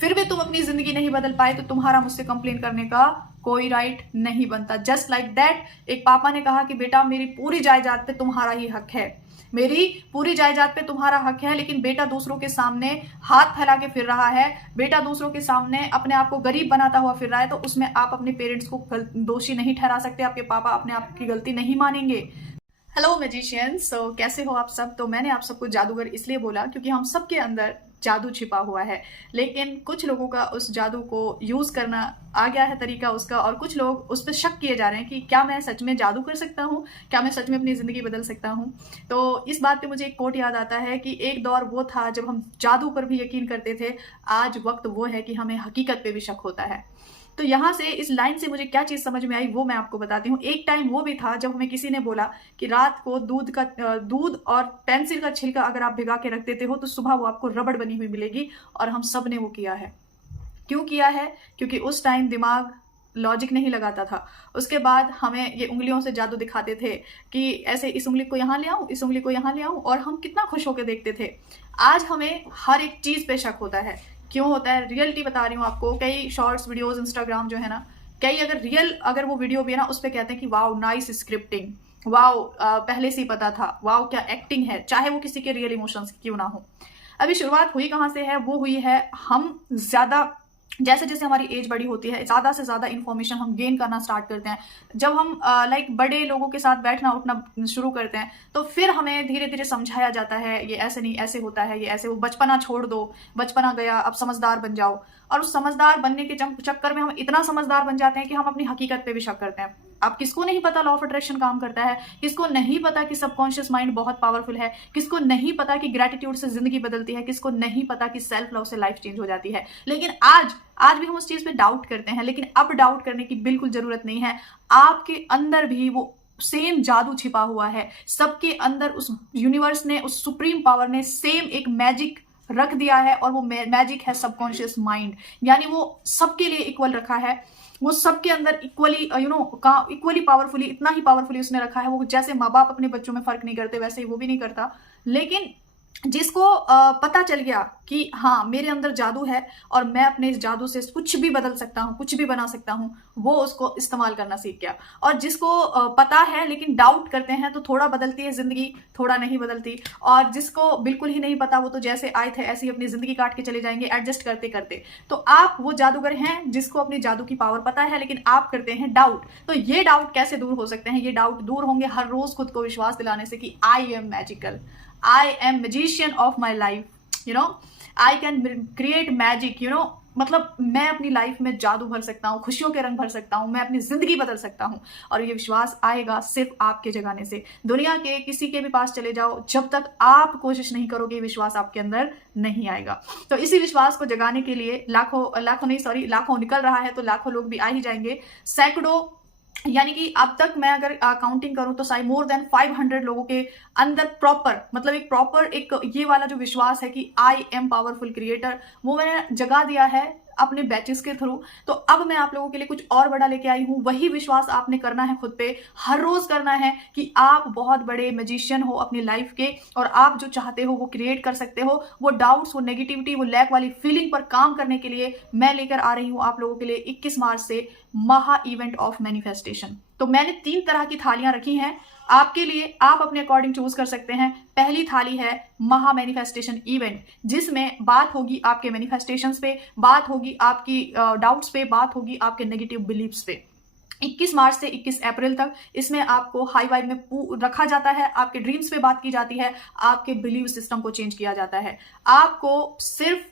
फिर भी तुम अपनी जिंदगी नहीं बदल पाए तो तुम्हारा मुझसे कंप्लेन करने का कोई राइट नहीं बनता। जस्ट लाइक दैट, एक पापा ने कहा कि बेटा मेरी पूरी जायदाद पे तुम्हारा ही हक है, मेरी पूरी जायदाद पे तुम्हारा हक है, लेकिन बेटा दूसरों के सामने हाथ फैला के फिर रहा है, बेटा दूसरों के सामने अपने आप को गरीब बनाता हुआ फिर रहा है, तो उसमें आप अपने पेरेंट्स को दोषी नहीं ठहरा सकते, आपके पापा अपने आप की गलती नहीं मानेंगे। हेलो मैजिशियंस, सो कैसे हो आप सब। तो मैंने आप सबको जादूगर इसलिए बोला क्योंकि हम सबके अंदर जादू छिपा हुआ है, लेकिन कुछ लोगों का उस जादू को यूज करना आ गया है तरीका उसका, और कुछ लोग उस पर शक किए जा रहे हैं कि क्या मैं सच में जादू कर सकता हूँ, क्या मैं सच में अपनी जिंदगी बदल सकता हूँ। तो इस बात पे मुझे एक कोट याद आता है कि एक दौर वो था जब हम जादू पर भी यकीन करते थे, आज वक्त वो है कि हमें हकीकत पे भी शक होता है। तो यहाँ से इस लाइन से मुझे क्या चीज समझ में आई वो मैं आपको बताती हूँ। एक टाइम वो भी था जब हमें किसी ने बोला कि रात को दूध और पेंसिल का छिलका अगर आप भिगा के रख देते हो तो सुबह वो आपको रबड़ बनी हुई मिलेगी, और हम सब ने वो किया है। क्यों किया है? क्योंकि उस टाइम दिमाग लॉजिक नहीं लगाता था। उसके बाद हमें ये उंगलियों से जादू दिखाते थे कि ऐसे इस उंगली को यहाँ ले आऊं, इस उंगली को यहाँ ले आऊं, और हम कितना खुश होकर देखते थे। आज हमें हर एक चीज पे शक होता है। क्यों होता है? रियलिटी बता रही हूँ आपको। कई शॉर्ट्स वीडियोस इंस्टाग्राम जो है ना, कई अगर वो वीडियो भी है ना, उस पर कहते हैं कि वाओ नाइस स्क्रिप्टिंग, वाओ पहले से ही पता था, वाओ क्या एक्टिंग है, चाहे वो किसी के रियल इमोशंस क्यों ना हो। अभी शुरुआत हुई कहाँ से है? वो हुई है हम ज्यादा, जैसे जैसे हमारी एज बड़ी होती है, ज्यादा से ज्यादा इन्फॉर्मेशन हम गेन करना स्टार्ट करते हैं। जब हम बड़े लोगों के साथ बैठना उठना शुरू करते हैं तो फिर हमें धीरे धीरे समझाया जाता है ये ऐसे नहीं, ऐसे होता है, ये ऐसे, वो बचपना छोड़ दो, बचपना गया, अब समझदार बन जाओ। और उस समझदार बनने के चक्कर में हम इतना समझदार बन जाते हैं कि हम अपनी हकीकत पे भी शक करते हैं। अब किसको नहीं पता लॉ ऑफ अट्रैक्शन काम करता है, किसको नहीं पता कि सबकॉन्शियस माइंड बहुत पावरफुल है, किसको नहीं पता कि ग्रेटिट्यूड से जिंदगी बदलती है, किसको नहीं पता कि सेल्फ लव से लाइफ चेंज हो जाती है। लेकिन आज भी हम उस चीज पे डाउट करते हैं, लेकिन अब डाउट करने की बिल्कुल जरूरत नहीं है। आपके अंदर भी वो सेम जादू छिपा हुआ है। सबके अंदर उस यूनिवर्स ने, उस सुप्रीम पावर ने सेम एक मैजिक रख दिया है, और वो मैजिक है सबकॉन्शियस माइंड। यानी वो सबके लिए इक्वल रखा है, वो सबके अंदर इक्वली इक्वली पावरफुली, इतना ही पावरफुली उसने रखा है। वो जैसे माँ बाप अपने बच्चों में फर्क नहीं करते, वैसे ही वो भी नहीं करता। लेकिन जिसको पता चल गया कि हाँ मेरे अंदर जादू है और मैं अपने इस जादू से कुछ भी बदल सकता हूँ, कुछ भी बना सकता हूँ, वो उसको इस्तेमाल करना सीख गया। और जिसको पता है लेकिन डाउट करते हैं, तो थोड़ा बदलती है जिंदगी, थोड़ा नहीं बदलती। और जिसको बिल्कुल ही नहीं पता, वो तो जैसे आए थे ऐसे ही अपनी जिंदगी काट के चले जाएंगे एडजस्ट करते करते। तो आप वो जादूगर हैं जिसको अपनी जादू की पावर पता है, लेकिन आप करते हैं डाउट। तो ये डाउट कैसे दूर हो सकते हैं? ये डाउट दूर होंगे हर रोज खुद को विश्वास दिलाने से कि I am magical, I am magician of my life, I can create magic, मतलब मैं अपनी लाइफ में जादू भर सकता हूँ, खुशियों के रंग भर सकता हूँ, मैं अपनी जिंदगी बदल सकता हूँ। और ये विश्वास आएगा सिर्फ आपके जगाने से। दुनिया के किसी के भी पास चले जाओ, जब तक आप कोशिश नहीं करोगे विश्वास आपके अंदर नहीं आएगा। तो इसी विश्वास को जगाने के लिए लाखों निकल रहा है, तो लाखों लोग भी आ ही जाएंगे। सैकड़ों, यानी कि अब तक मैं अगर काउंटिंग करूं तो मोर देन 500 लोगों के अंदर प्रॉपर, मतलब एक ये वाला जो विश्वास है कि आई एम पावरफुल क्रिएटर, वो मैंने जगा दिया है अपने बैचेस के थ्रू। तो अब मैं आप लोगों के लिए कुछ और बड़ा लेके आई हूं। वही विश्वास आपने करना है खुद पे, हर रोज करना है कि आप बहुत बड़े मैजिशियन हो अपनी लाइफ के, और आप जो चाहते हो वो क्रिएट कर सकते हो। वो डाउट्स, वो नेगेटिविटी, वो लैक वाली फीलिंग पर काम करने के लिए मैं लेकर आ रही हूं आप लोगों के लिए 21 मार्च से महा इवेंट ऑफ मैनिफेस्टेशन। तो मैंने 3 तरह की थालियां रखी हैं आपके लिए, आप अपने अकॉर्डिंग चूज कर सकते हैं। पहली थाली है महा मैनिफेस्टेशन इवेंट, जिसमें बात होगी आपके मैनिफेस्टेशंस पे, बात होगी आपकी डाउट्स पे, बात होगी आपके नेगेटिव बिलीव्स पे। 21 मार्च से 21 अप्रैल तक इसमें आपको हाई वाइब में रखा जाता है, आपके ड्रीम्स पे बात की जाती है, आपके बिलीव सिस्टम को चेंज किया जाता है। आपको सिर्फ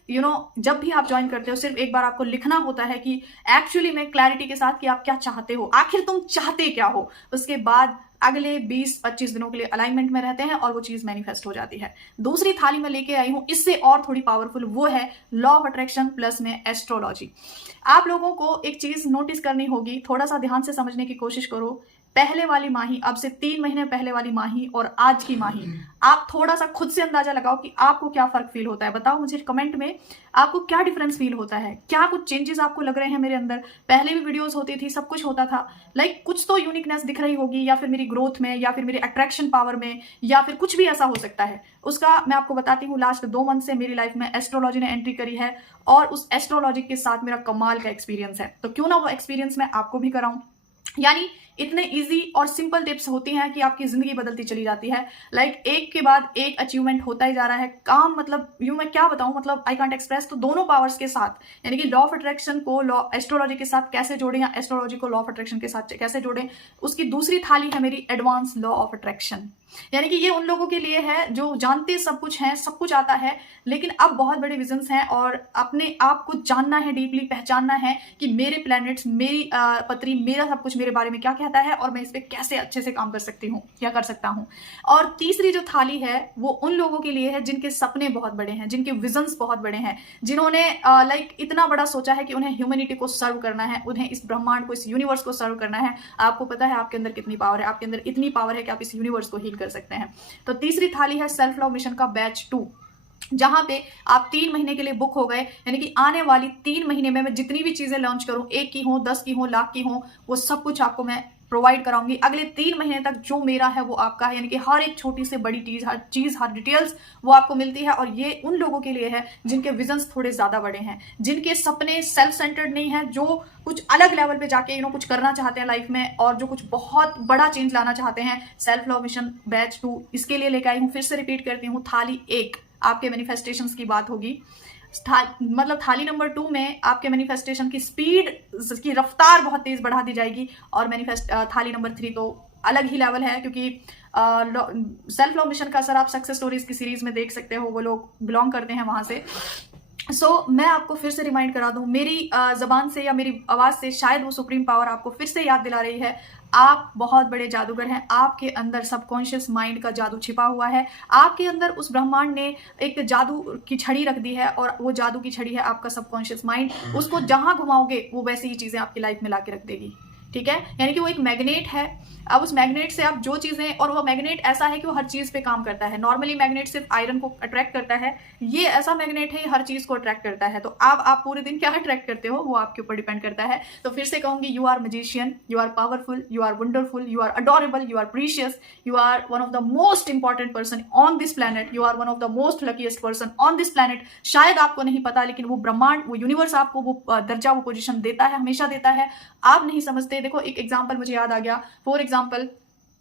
जब भी आप ज्वाइन करते हो, सिर्फ एक बार आपको लिखना होता है कि एक्चुअली में क्लैरिटी के साथ कि आप क्या चाहते हो, आखिर तुम चाहते क्या हो। उसके बाद अगले 20-25 दिनों के लिए अलाइनमेंट में रहते हैं और वो चीज मैनिफेस्ट हो जाती है। दूसरी थाली में लेके आई हूं इससे और थोड़ी पावरफुल, वो है लॉ ऑफ अट्रैक्शन प्लस में एस्ट्रोलॉजी। आप लोगों को एक चीज नोटिस करनी होगी, थोड़ा सा ध्यान से समझने की कोशिश करो। पहले वाली माही, अब से 3 महीने पहले वाली माही और आज की माही, आप थोड़ा सा खुद से अंदाजा लगाओ कि आपको क्या फर्क फील होता है। बताओ मुझे कमेंट में, आपको क्या डिफरेंस फील होता है, क्या कुछ चेंजेस आपको लग रहे हैं मेरे अंदर। पहले भी वीडियोस होती थी, सब कुछ होता था, लाइक कुछ तो यूनिकनेस दिख रही होगी, या फिर मेरी ग्रोथ में, या फिर मेरी अट्रैक्शन पावर में, या फिर कुछ भी ऐसा हो सकता है। उसका मैं आपको बताती हूँ, लास्ट 2 मंथ से मेरी लाइफ में एस्ट्रोलॉजी ने एंट्री करी है और उस एस्ट्रोलॉजी के साथ मेरा कमाल का एक्सपीरियंस है। तो क्यों ना वो एक्सपीरियंस मैं आपको भी कराऊं। यानी इतने इजी और सिंपल टिप्स होती हैं कि आपकी जिंदगी बदलती चली जाती है। लाइक एक के बाद एक अचीवमेंट होता ही जा रहा है। काम मतलब यूं मैं क्या बताऊं, मतलब आई कांट एक्सप्रेस। तो दोनों पावर्स के साथ, यानी कि लॉ ऑफ अट्रैक्शन को लॉ एस्ट्रोलॉजी के साथ कैसे जोड़ें, या एस्ट्रोलॉजी को लॉ ऑफ अट्रैक्शन के साथ कैसे जोड़ें, उसकी दूसरी थाली है मेरी एडवांस लॉ ऑफ अट्रैक्शन। यानी कि ये उन लोगों के लिए है जो जानते सब कुछ हैं, सब कुछ आता है, लेकिन अब बहुत बड़े विजन्स हैं और अपने आप को जानना है, डीपली पहचानना है कि मेरे प्लैनेट्स, मेरी पत्री, मेरा सब कुछ मेरे बारे में क्या कहता है और मैं इस पे कैसे अच्छे से काम कर सकती हूँ या कर सकता हूँ। और तीसरी जो थाली है वो उन लोगों के लिए है जिनके सपने बहुत बड़े हैं, जिनके विजन्स बहुत बड़े हैं, जिन्होंने लाइक इतना बड़ा सोचा है कि उन्हें ह्यूमैनिटी को सर्व करना है, उन्हें इस ब्रह्मांड को, इस यूनिवर्स को सर्व करना है। आपको पता है आपके अंदर कितनी पावर है, आपके अंदर इतनी पावर है कि आप इस यूनिवर्स को हील कर सकते हैं। तो तीसरी थाली है सेल्फ लव मिशन का बैच 2, जहां पे आप 3 महीने के लिए बुक हो गए। यानी कि आने वाली 3 महीने में मैं जितनी भी चीजें लॉन्च करूं, 1 की हो, 10 की हो, लाख की हो, वो सब कुछ आपको मैं प्रोवाइड कराऊंगी। अगले 3 महीने तक जो मेरा है वो आपका है, यानी कि हर एक छोटी से बड़ी चीज, हर डिटेल्स वो आपको मिलती है। और ये उन लोगों के लिए है जिनके विजन्स थोड़े ज्यादा बड़े हैं, जिनके सपने सेल्फ सेंटर्ड नहीं है, जो कुछ अलग लेवल पे जाके कुछ करना चाहते हैं लाइफ में और जो कुछ बहुत बड़ा चेंज लाना चाहते हैं। सेल्फ लव मिशन बैच 2 इसके लिए लेकर आई हूँ। फिर से रिपीट करती हूँ, थाली 1 आपके मैनिफेस्टेशंस की बात होगी। मतलब थाली नंबर 2 में आपके मैनिफेस्टेशन की स्पीड की रफ्तार बहुत तेज बढ़ा दी जाएगी। और थाली नंबर 3 तो अलग ही लेवल है, क्योंकि सेल्फ लव मिशन का असर आप सक्सेस स्टोरीज की सीरीज में देख सकते हो, वो लोग बिलोंग करते हैं वहां से। मैं आपको फिर से रिमाइंड करा दूं, मेरी जबान से या मेरी आवाज से शायद वो सुप्रीम पावर आपको फिर से याद दिला रही है, आप बहुत बड़े जादूगर हैं। आपके अंदर सबकॉन्शियस माइंड का जादू छिपा हुआ है। आपके अंदर उस ब्रह्मांड ने एक जादू की छड़ी रख दी है और वो जादू की छड़ी है आपका सबकॉन्शियस माइंड। उसको जहां घुमाओगे वो वैसी ही चीजें आपकी लाइफ में लाके रख देगी। ठीक है, यानी कि वो एक मैग्नेट है। अब उस मैग्नेट से आप जो चीजें, और वो मैग्नेट ऐसा है कि वो हर चीज पे काम करता है। नॉर्मली मैग्नेट सिर्फ आयरन को अट्रैक्ट करता है, ये ऐसा मैग्नेट है, ये हर चीज को अट्रैक्ट करता है। तो आप पूरे दिन क्या अट्रैक्ट करते हो वो आपके ऊपर डिपेंड करता है। तो फिर से कहूंगी, you are magician, you are powerful, you are wonderful, you are adorable, you are precious, you are one of the most important person on this planet, you are one of the most luckiest person on this planet. शायद आपको नहीं पता, लेकिन वो ब्रह्मांड, वो universe आपको वो दर्जा, वो पोजीशन देता है, हमेशा देता है। आप नहीं समझते। देखो एक एग्जाम्पल मुझे याद आ गया। फॉर एग्जाम्पल,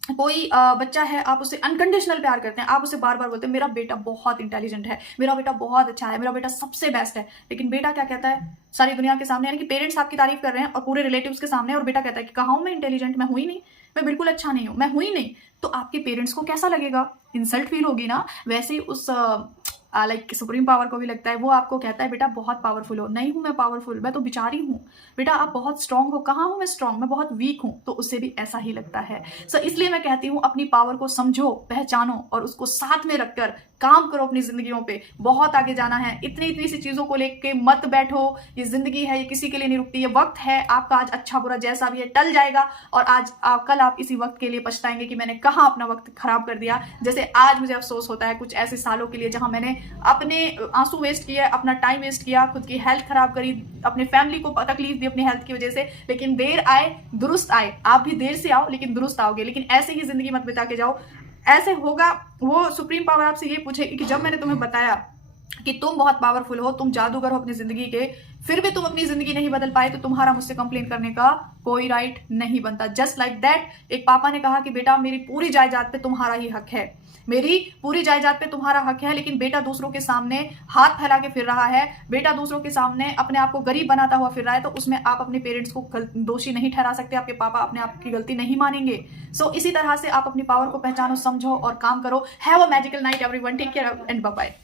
कोई बच्चा है, आप उससे अनकंडीशनल प्यार करते हैं, आप उससे बार बार बोलते हैं मेरा बेटा बहुत इंटेलिजेंट है, मेरा बेटा बहुत अच्छा है, मेरा बेटा सबसे बेस्ट है। लेकिन बेटा क्या कहता है सारी दुनिया के सामने, यानी कि पेरेंट्स आपकी तारीफ कर रहे हैं और पूरे रिलेटिव्स के सामने, और बेटा कहता है कि कहा हूं मैं इंटेलिजेंट, मैं हुई नहीं, मैं बिल्कुल अच्छा नहीं हूं, मैं हुई नहीं। तो आपके पेरेंट्स को कैसा लगेगा? इंसल्ट फील होगी ना। वैसे ही उस लाइक सुप्रीम पावर को भी लगता है, वो आपको कहता है बेटा बहुत पावरफुल हो। नहीं हूं मैं पावरफुल, मैं तो बिचारी हूं। बेटा आप बहुत स्ट्रांग हो। कहाँ हूं मैं स्ट्रांग, मैं बहुत वीक हूं। तो उससे भी ऐसा ही लगता है। इसलिए मैं कहती हूं अपनी पावर को समझो, पहचानो और उसको साथ में रखकर काम करो अपनी जिंदगियों पे। बहुत आगे जाना है। इतनी सी चीजों को लेके मत बैठो। ये जिंदगी है, ये किसी के लिए नहीं रुकती। ये वक्त है आपका, आज अच्छा बुरा जैसा भी है टल जाएगा और कल आप इसी वक्त के लिए पछताएंगे कि मैंने कहाँ अपना वक्त खराब कर दिया। जैसे आज मुझे अफसोस होता है कुछ ऐसे सालों के लिए जहां मैंने अपने आंसू वेस्ट किया, अपना टाइम वेस्ट किया, खुद की हेल्थ खराब करी, अपने फैमिली को तकलीफ दी अपनी हेल्थ की वजह से। लेकिन देर आए दुरुस्त आए। आप भी देर से आओ लेकिन दुरुस्त आओगे। लेकिन ऐसे ही जिंदगी मत बिता के जाओ। ऐसे होगा, वो सुप्रीम पावर आपसे ये पूछेगी कि जब मैंने तुम्हें बताया कि तुम बहुत पावरफुल हो, तुम जादूगर हो अपनी जिंदगी के, फिर भी तुम अपनी जिंदगी नहीं बदल पाए, तो तुम्हारा मुझसे कंप्लेन करने का कोई राइट नहीं बनता। जस्ट लाइक दैट, एक पापा ने कहा कि बेटा मेरी पूरी जायदाद पे तुम्हारा ही हक है, मेरी पूरी जायदाद पे तुम्हारा हक है। लेकिन बेटा दूसरों के सामने हाथ फैला के फिर रहा है, बेटा दूसरों के सामने अपने आप को गरीब बनाता हुआ फिर रहा है। तो उसमें आप अपने पेरेंट्स को दोषी नहीं ठहरा सकते। आपके पापा अपने आप की गलती नहीं मानेंगे। इसी तरह से आप अपनी पावर को पहचानो, समझो और काम करो। Have a magical night everyone, take care and bye bye.